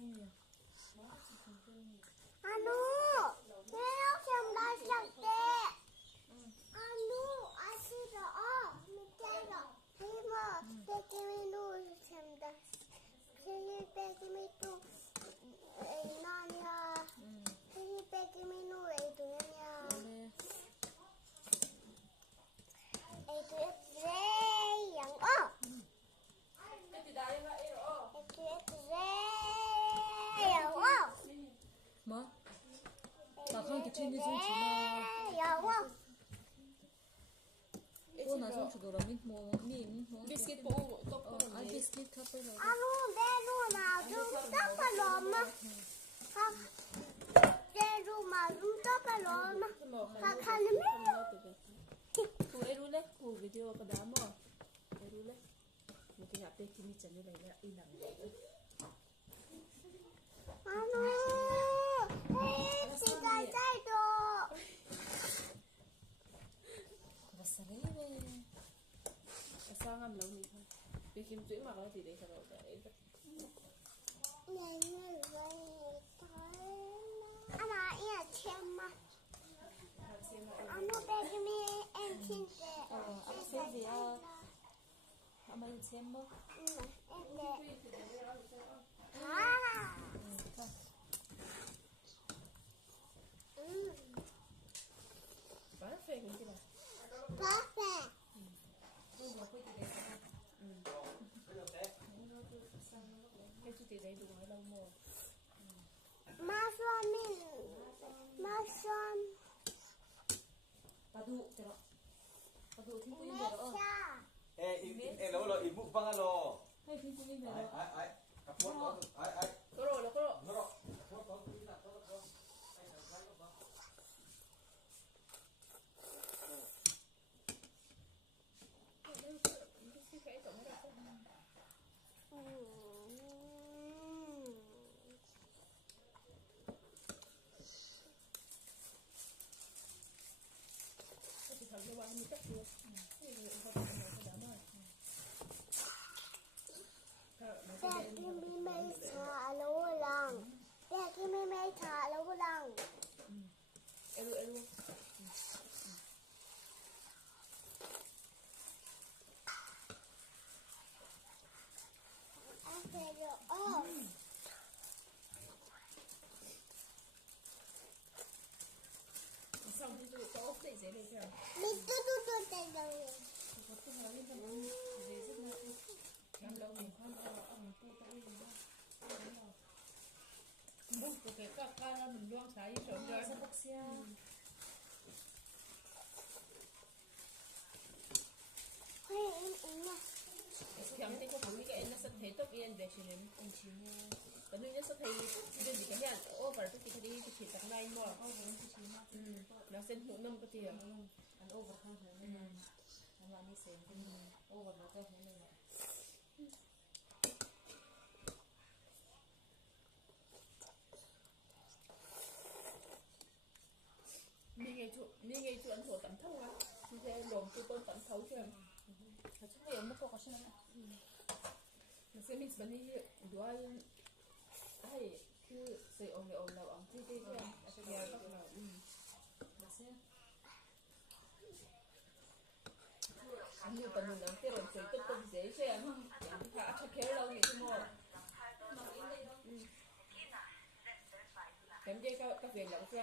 Anu, 내가 좀 날짝대. Anu, 아시죠? 밑에서 이모 백기미누 참다. 생일 백기미누 애나냐. 생일 백기미누 애도냐. 애도에 양어. Má bà không thì trên như trên chỉ mà cô nói xong chủ đồ là mình mua biscuit bộ top ăn biscuit khắp bây giờ Anu, để nào chúng ta phải làm mà. Để mà chúng ta phải làm mà. Khăn cô ấy luôn đấy cô video có đám mà ấy luôn đấy một cái hạt tê kim mi chấn như này là in nặng Anu, chị tại đây rồi. và sao đấy sao ngâm lâu này thôi vì kim tuyết mà có thì đấy sao đấy Này người thôi. Anh à, em xem mà. Anu, bé mi em xin về. ăn xem gì à ăn xem không Em về. quá phê cũng chứ là Có về. cái chú thì đấy đủ hay lâu mồ Má xuân mình. Má xuân. bà dụ thì đó bà dụ thì cũng Mẹ về đó cha. Lo lo ibu bang lo. hay thì cũng về đó Ai kapot ai có rồi là có rồi no no no thì thằng nó ăn như tất luôn Bé kia mi mê thả lâu lăng. Bé kia mi mê thả lâu lăng. em luôn Anh về rồi. xong thì tôi có ốc để dễ đây chưa Mình tu tay rồi. có tôi nói lên phần dễ rất là em lâu mình khoan ăn tu tay rồi cái ca là mình đoan sáng như sớm rồi bác sĩ Em nha. kém thì có phải cái nó sẽ thấy tốt yên về chuyện anh chị và nếu như sẽ thấy cái gì cái này over cái gì cái chỉ tặng này mà nó sẽ hữu năm cái tiền ăn over không phải ăn ăn đi xem thì over nó cái này này mi ngày chỗ ăn thổ tẩm thấu á thì thế lồng tôi tôn tẩm thấu chưa nó chắc là mất có xin lắm nó sẽ mix bánh đi đuôi hay cứ xây ôm đầu ống thì cái sẽ nghe các là bác sĩ ăn nhiều tầm mình ăn cái rồi sấy tốt dễ xem thả chắc kéo lâu vậy thôi kém dây các việc lắm cho